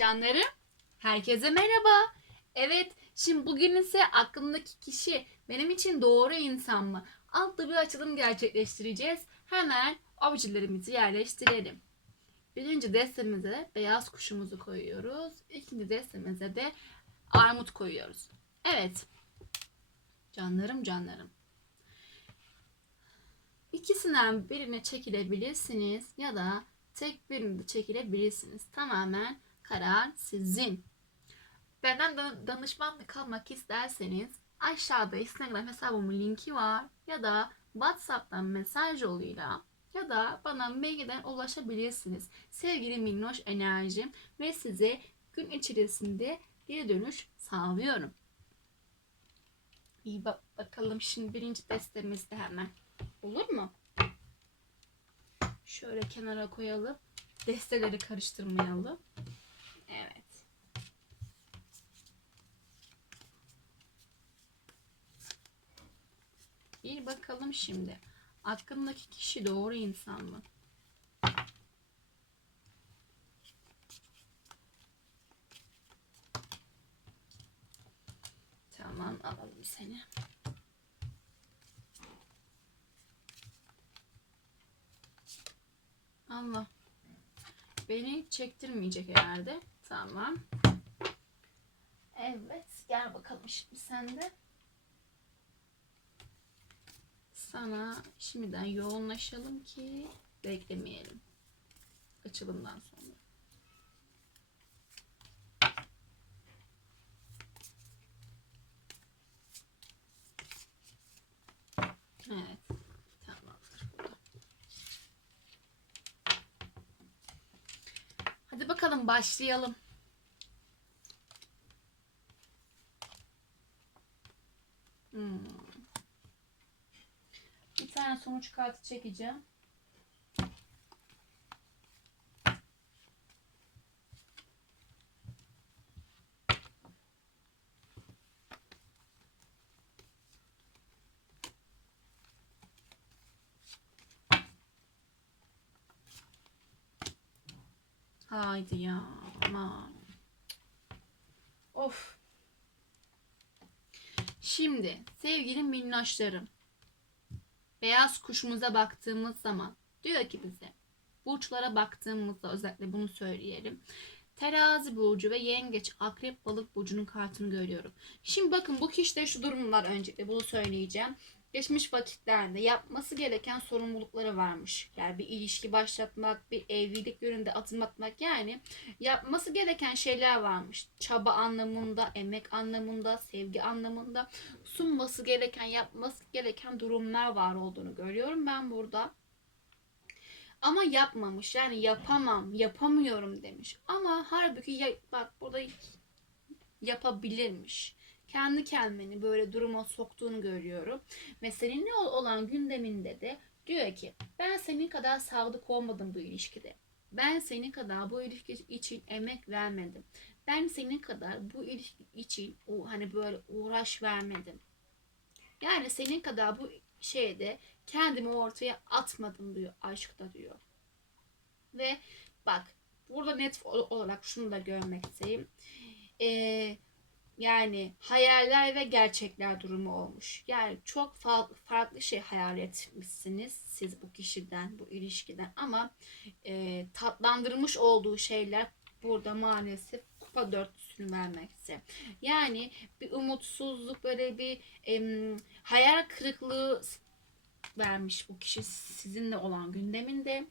Canlarım, herkese merhaba. Evet, şimdi bugün ise aklımdaki kişi benim için doğru insan mı? Adlı bir açılım gerçekleştireceğiz. Hemen objelerimizi yerleştirelim. Birinci destemize beyaz kuşumuzu koyuyoruz. İkinci destemize de armut koyuyoruz. Evet. Canlarım canlarım. İkisinden birine çekilebilirsiniz ya da tek birini de çekilebilirsiniz. Tamamen karar sizin. Benden dan- danışmanlık almak isterseniz aşağıda Instagram hesabımın linki var ya da WhatsApp'tan mesaj yoluyla ya da bana mailden ulaşabilirsiniz. Sevgili minnoş enerjim ve size gün içerisinde geri dönüş sağlıyorum. İyi bak bakalım şimdi birinci testimizde hemen. Olur mu? Şöyle kenara koyalım. Desteleri karıştırmayalım. Evet. Bir bakalım şimdi. Aklındaki kişi doğru insan mı? Tamam alalım seni. Allah. Beni çektirmeyecek herhalde. Tamam. Evet. Gel bakalım şimdi sen de. Sana şimdiden yoğunlaşalım ki beklemeyelim. Açılımdan sonra. Evet. Tamamdır. Hadi bakalım başlayalım. Hmm. Tane sonuç kartı çekeceğim. Haydi ya. Aman. Of. Şimdi sevgili minnoşlarım. Beyaz kuşumuza baktığımız zaman diyor ki bize burçlara baktığımızda özellikle bunu söyleyelim. Terazi burcu ve yengeç akrep balık burcunun kartını görüyorum. Şimdi bakın bu kişide şu durum var öncelikle bunu söyleyeceğim. Geçmiş vakitlerde yapması gereken sorumlulukları varmış. Yani bir ilişki başlatmak, bir evlilik yönünde adım atmak yani yapması gereken şeyler varmış. Çaba anlamında, emek anlamında, sevgi anlamında sunması gereken, yapması gereken durumlar var olduğunu görüyorum ben burada. Ama yapmamış. Yani yapamam, yapamıyorum demiş. Ama halbuki ya, bak burada yapabilirmiş. Kendi kendini böyle duruma soktuğunu görüyorum. Ve seninle olan gündeminde de diyor ki ben senin kadar sadık olmadım bu ilişkide. Ben senin kadar bu ilişki için emek vermedim. Ben senin kadar bu ilişki için o hani böyle uğraş vermedim. Yani senin kadar bu şeyde kendimi ortaya atmadım diyor aşkta diyor. Ve bak burada net olarak şunu da görmekteyim. Ee, yani hayaller ve gerçekler durumu olmuş. Yani çok fa- farklı şey hayal etmişsiniz siz bu kişiden, bu ilişkiden ama e, tatlandırmış olduğu şeyler burada maalesef kupa dörtlüsünü vermekte. Yani bir umutsuzluk böyle bir em, hayal kırıklığı vermiş bu kişi sizinle olan gündeminde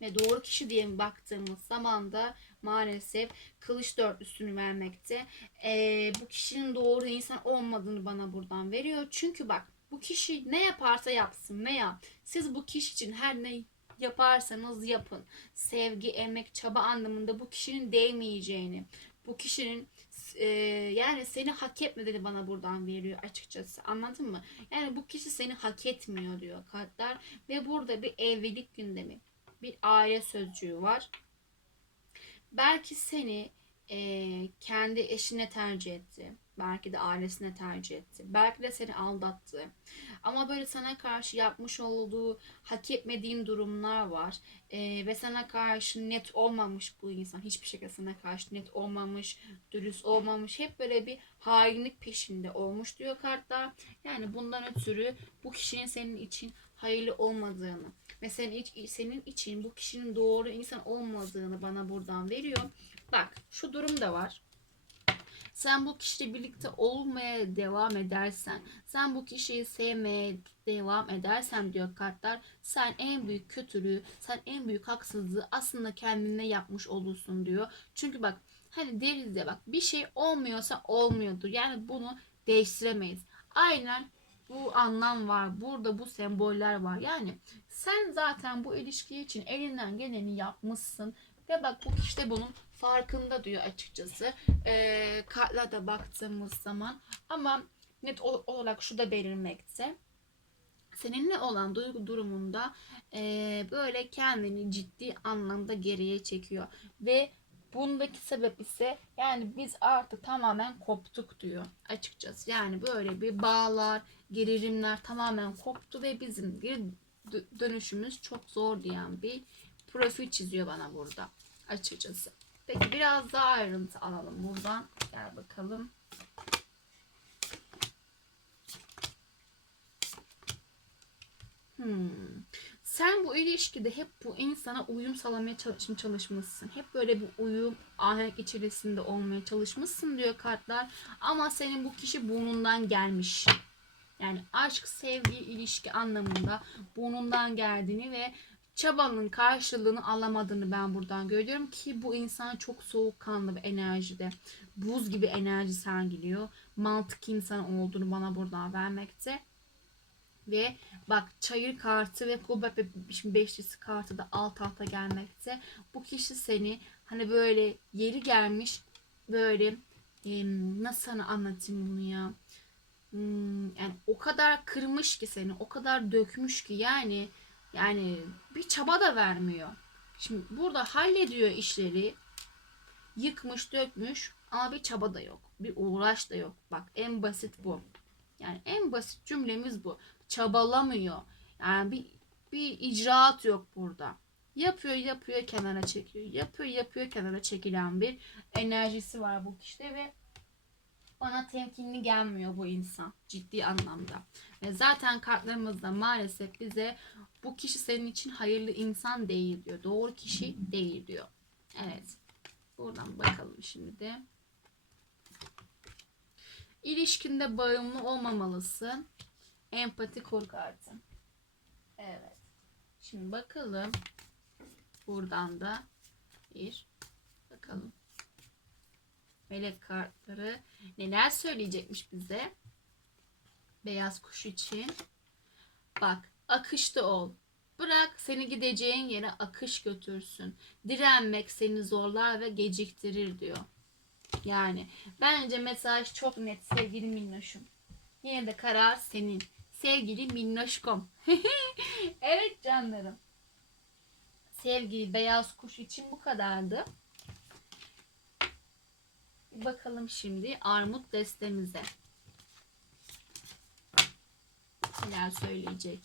ve doğru kişi diye baktığımız zaman da maalesef kılıç dörtlüsünü vermekte. Ee, bu kişinin doğru insan olmadığını bana buradan veriyor. Çünkü bak bu kişi ne yaparsa yapsın veya siz bu kişi için her ne yaparsanız yapın. Sevgi, emek, çaba anlamında bu kişinin değmeyeceğini, bu kişinin e, yani seni hak etmediğini bana buradan veriyor açıkçası. Anladın mı? Yani bu kişi seni hak etmiyor diyor kartlar ve burada bir evlilik gündemi, bir aile sözcüğü var. Belki seni e, kendi eşine tercih etti. Belki de ailesine tercih etti. Belki de seni aldattı. Ama böyle sana karşı yapmış olduğu hak etmediğin durumlar var. E, ve sana karşı net olmamış bu insan. Hiçbir şekilde sana karşı net olmamış, dürüst olmamış. Hep böyle bir hainlik peşinde olmuş diyor kartlar. Yani bundan ötürü bu kişinin senin için hayırlı olmadığını ve senin, iç- senin için bu kişinin doğru insan olmadığını bana buradan veriyor. Bak şu durum da var. Sen bu kişiyle birlikte olmaya devam edersen, sen bu kişiyi sevmeye devam edersen diyor kartlar, sen en büyük kötülüğü, sen en büyük haksızlığı aslında kendine yapmış olursun diyor. Çünkü bak hani deriz ya bak bir şey olmuyorsa olmuyordur. Yani bunu değiştiremeyiz. Aynen bu anlam var. Burada bu semboller var. Yani sen zaten bu ilişki için elinden geleni yapmışsın. Ve bak bu kişi de bunun farkında diyor açıkçası. Ee, kartlarda baktığımız zaman. Ama net ol- olarak şu da belirmekte. Seninle olan duygu durumunda ee, böyle kendini ciddi anlamda geriye çekiyor. Ve bundaki sebep ise yani biz artık tamamen koptuk diyor açıkçası. Yani böyle bir bağlar, gerilimler tamamen koptu ve bizim dö- dönüşümüz çok zor diyen bir profil çiziyor bana burada açıkçası. Peki biraz daha ayrıntı alalım buradan. Gel bakalım. Hmm. Sen bu ilişkide hep bu insana uyum sağlamaya çalışım çalışmışsın. Hep böyle bir uyum, ahenk içerisinde olmaya çalışmışsın diyor kartlar. Ama senin bu kişi burnundan gelmiş. Yani aşk, sevgi, ilişki anlamında burnundan geldiğini ve çabanın karşılığını alamadığını ben buradan görüyorum ki bu insan çok soğukkanlı bir enerjide. Buz gibi enerji sergiliyor. Mantık insan olduğunu bana buradan vermekte. Ve bak çayır kartı ve kubbe beşlisi kartı da alt alta gelmekte. Bu kişi seni hani böyle yeri gelmiş böyle nasıl sana anlatayım bunu ya. Hmm, yani o kadar kırmış ki seni, o kadar dökmüş ki yani yani bir çaba da vermiyor. Şimdi burada hallediyor işleri. Yıkmış, dökmüş ama bir çaba da yok. Bir uğraş da yok. Bak en basit bu. Yani en basit cümlemiz bu. Çabalamıyor. Yani bir bir icraat yok burada. Yapıyor, yapıyor, kenara çekiyor. Yapıyor, yapıyor, kenara çekilen bir enerjisi var bu kişide ve bana temkinli gelmiyor bu insan ciddi anlamda. Ve zaten kartlarımızda maalesef bize bu kişi senin için hayırlı insan değil diyor. Doğru kişi değil diyor. Evet. Buradan bakalım şimdi de. İlişkinde bağımlı olmamalısın. Empati kur kartı. Evet. Şimdi bakalım. Buradan da bir bakalım. Melek kartları neler söyleyecekmiş bize? Beyaz kuş için. Bak akışta ol. Bırak seni gideceğin yere akış götürsün. Direnmek seni zorlar ve geciktirir diyor. Yani bence mesaj çok net sevgili minnoşum. Yine de karar senin. Sevgili minnoşkom. evet canlarım. Sevgili beyaz kuş için bu kadardı. Bakalım şimdi armut destemize. Neler söyleyecek?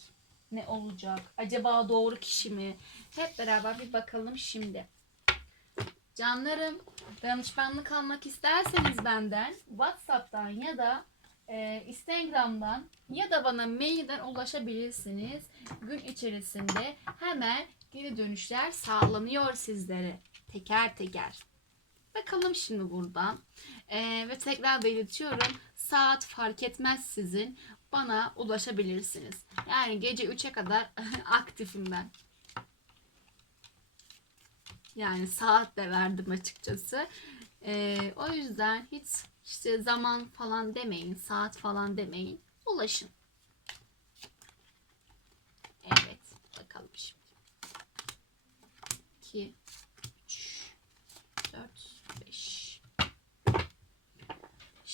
Ne olacak? Acaba doğru kişi mi? Hep beraber bir bakalım şimdi. Canlarım, danışmanlık almak isterseniz benden WhatsApp'tan ya da e, Instagram'dan ya da bana mailden ulaşabilirsiniz. Gün içerisinde hemen geri dönüşler sağlanıyor sizlere. Teker teker. Bakalım şimdi buradan. Ee, ve tekrar belirtiyorum. Saat fark etmez sizin. Bana ulaşabilirsiniz. Yani gece 3'e kadar aktifim ben. Yani saat de verdim açıkçası. Ee, o yüzden hiç işte zaman falan demeyin. Saat falan demeyin. Ulaşın. Evet. Bakalım şimdi. 2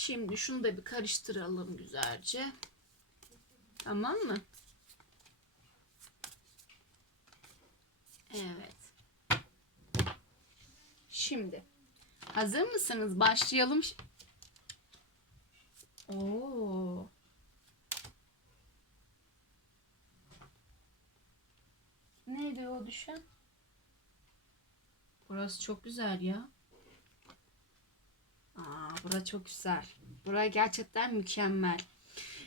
Şimdi şunu da bir karıştıralım güzelce. Tamam mı? Evet. Şimdi Hazır mısınız? Başlayalım. Oo. Neydi o düşen? Burası çok güzel ya. Aa, burası çok güzel. Burası gerçekten mükemmel.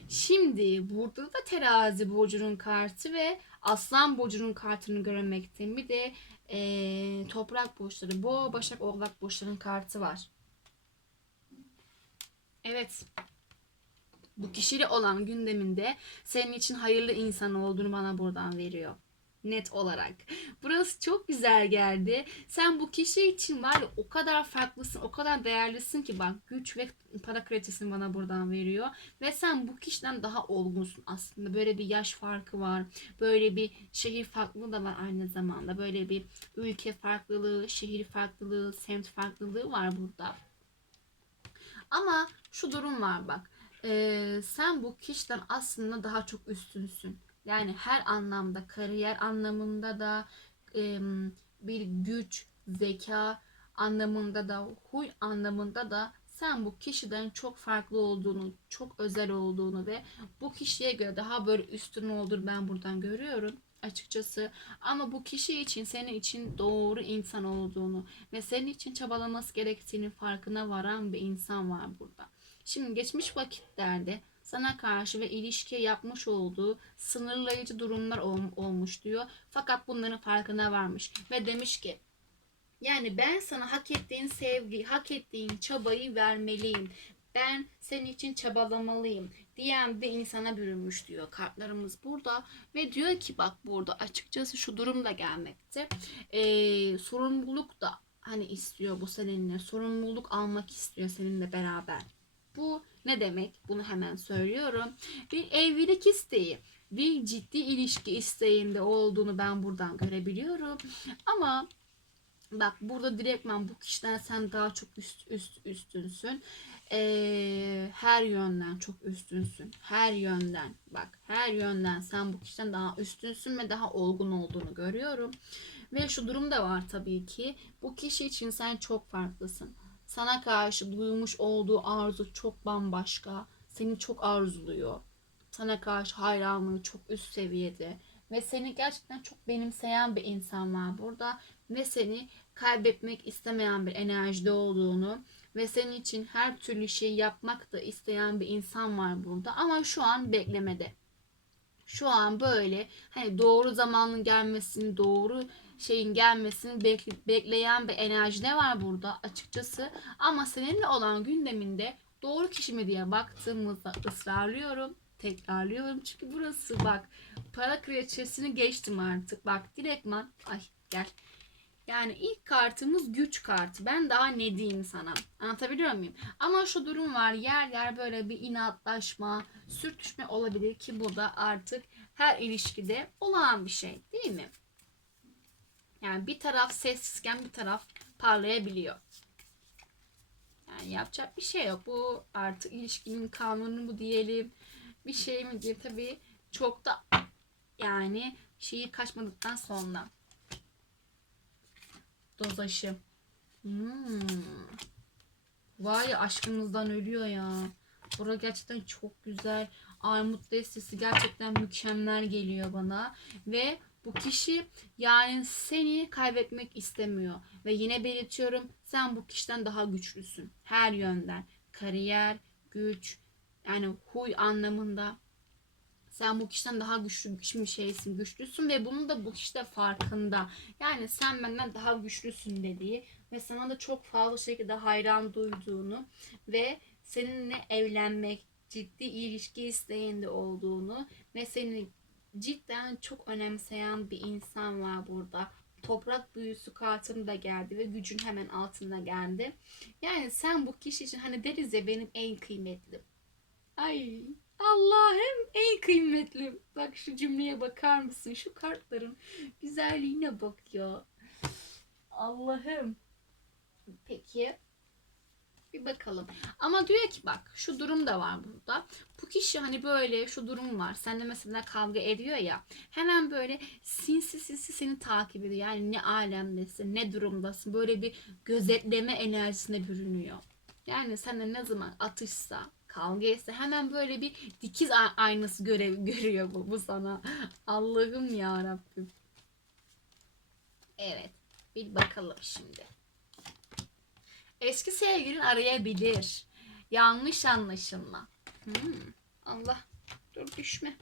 Şimdi burada da terazi burcunun kartı ve aslan burcunun kartını görmekteyim. Bir de eee, toprak burçları, boğa, başak, oğlak burçlarının kartı var. Evet. Bu kişiyle olan gündeminde senin için hayırlı insan olduğunu bana buradan veriyor. Net olarak. Burası çok güzel geldi. Sen bu kişi için var ya o kadar farklısın, o kadar değerlisin ki bak güç ve para kalitesini bana buradan veriyor. Ve sen bu kişiden daha olgunsun aslında. Böyle bir yaş farkı var. Böyle bir şehir farklılığı da var aynı zamanda. Böyle bir ülke farklılığı, şehir farklılığı, semt farklılığı var burada. Ama şu durum var bak. Ee, sen bu kişiden aslında daha çok üstünsün. Yani her anlamda, kariyer anlamında da, em, bir güç, zeka anlamında da, huy anlamında da sen bu kişiden çok farklı olduğunu, çok özel olduğunu ve bu kişiye göre daha böyle üstün olduğunu ben buradan görüyorum açıkçası. Ama bu kişi için senin için doğru insan olduğunu ve senin için çabalaması gerektiğini farkına varan bir insan var burada. Şimdi geçmiş vakitlerde sana karşı ve ilişkiye yapmış olduğu sınırlayıcı durumlar ol- olmuş diyor. Fakat bunların farkına varmış ve demiş ki yani ben sana hak ettiğin sevgi, hak ettiğin çabayı vermeliyim. Ben senin için çabalamalıyım diyen bir insana bürünmüş diyor kartlarımız burada. Ve diyor ki bak burada açıkçası şu durum da gelmekte. Ee, sorumluluk da hani istiyor bu seninle. Sorumluluk almak istiyor seninle beraber. Bu ne demek? Bunu hemen söylüyorum. Bir evlilik isteği, bir ciddi ilişki isteğinde olduğunu ben buradan görebiliyorum. Ama bak burada direktman bu kişiden sen daha çok üst, üst üstünsün. Ee, her yönden çok üstünsün. Her yönden bak her yönden sen bu kişiden daha üstünsün ve daha olgun olduğunu görüyorum. Ve şu durum da var tabii ki. Bu kişi için sen çok farklısın. Sana karşı duymuş olduğu arzu çok bambaşka. Seni çok arzuluyor. Sana karşı hayranlığı çok üst seviyede. Ve seni gerçekten çok benimseyen bir insan var burada. Ve seni kaybetmek istemeyen bir enerjide olduğunu ve senin için her türlü şey yapmak da isteyen bir insan var burada. Ama şu an beklemede. Şu an böyle hani doğru zamanın gelmesini, doğru şeyin gelmesini bekle- bekleyen bir enerji ne var burada açıkçası. Ama seninle olan gündeminde doğru kişi mi diye baktığımızda ısrarlıyorum. Tekrarlıyorum çünkü burası bak para kraliçesini geçtim artık. Bak direktman ay gel. Yani ilk kartımız güç kartı. Ben daha ne diyeyim sana? Anlatabiliyor muyum? Ama şu durum var. Yer yer böyle bir inatlaşma, sürtüşme olabilir ki bu da artık her ilişkide olan bir şey değil mi? Yani bir taraf sessizken bir taraf parlayabiliyor. Yani yapacak bir şey yok. Bu artık ilişkinin kanunu mu diyelim, bir şey mi diye tabii çok da yani şeyi kaçmadıktan sonra doz aşı. Hmm. Vay aşkımızdan ölüyor ya. Bura gerçekten çok güzel. Armut destesi gerçekten mükemmel geliyor bana. Ve bu kişi yani seni kaybetmek istemiyor. Ve yine belirtiyorum sen bu kişiden daha güçlüsün. Her yönden. Kariyer, güç, yani huy anlamında. Sen bu kişiden daha güçlü bir şeysin, güçlüsün ve bunun da bu kişi de farkında. Yani sen benden daha güçlüsün dediği ve sana da çok fazla şekilde hayran duyduğunu ve seninle evlenmek, ciddi ilişki isteğinde olduğunu ve seni cidden çok önemseyen bir insan var burada. Toprak büyüsü kartım da geldi ve gücün hemen altında geldi. Yani sen bu kişi için hani deriz ya benim en kıymetli. Ay Allah'ım en kıymetli. Bak şu cümleye bakar mısın? Şu kartların güzelliğine bak ya. Allah'ım. Peki. Bir bakalım. Ama diyor ki bak şu durum da var burada. Bu kişi hani böyle şu durum var. Seninle mesela kavga ediyor ya. Hemen böyle sinsi sinsi seni takip ediyor. Yani ne alemdesin, ne durumdasın. Böyle bir gözetleme enerjisine bürünüyor. Yani seninle ne zaman atışsa, kavga etse hemen böyle bir dikiz aynası görev görüyor bu, bu sana. Allah'ım ya Rabbim. Evet. Bir bakalım şimdi. Eski sevgilin arayabilir. Yanlış anlaşılma. Hmm, Allah. Dur düşme.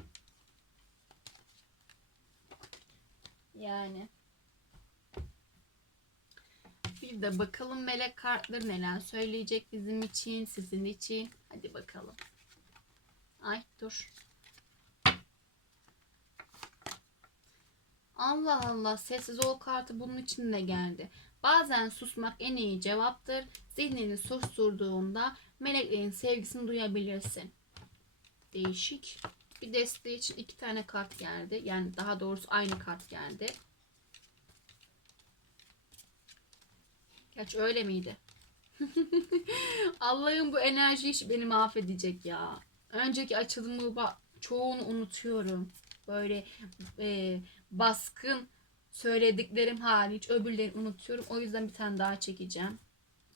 Yani. Bir de bakalım melek kartları neler söyleyecek bizim için, sizin için. Hadi bakalım. Ay dur. Allah Allah sessiz ol kartı bunun için de geldi. Bazen susmak en iyi cevaptır. Zihnini susturduğunda meleklerin sevgisini duyabilirsin. Değişik. Bir desteği için iki tane kart geldi. Yani daha doğrusu aynı kart geldi. Gerçi öyle miydi? Allah'ım bu enerji iş beni mahvedecek ya. Önceki açılımı çoğunu unutuyorum. Böyle e, baskın söylediklerim hariç öbürlerini unutuyorum. O yüzden bir tane daha çekeceğim.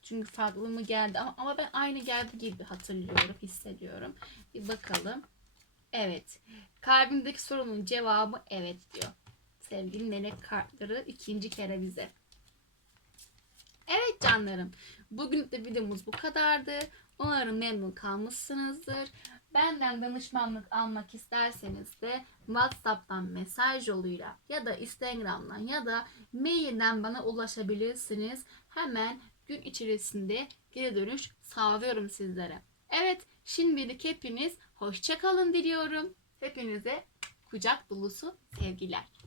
Çünkü farklı mı geldi ama, ama ben aynı geldi gibi hatırlıyorum, hissediyorum. Bir bakalım. Evet. Kalbindeki sorunun cevabı evet diyor. Sevgili melek kartları ikinci kere bize. Evet canlarım. Bugün de videomuz bu kadardı. Umarım memnun kalmışsınızdır. Benden danışmanlık almak isterseniz de WhatsApp'tan mesaj yoluyla ya da Instagram'dan ya da mailden bana ulaşabilirsiniz. Hemen gün içerisinde geri dönüş sağlıyorum sizlere. Evet şimdilik hepiniz hoşça kalın diliyorum. Hepinize kucak dolusu sevgiler.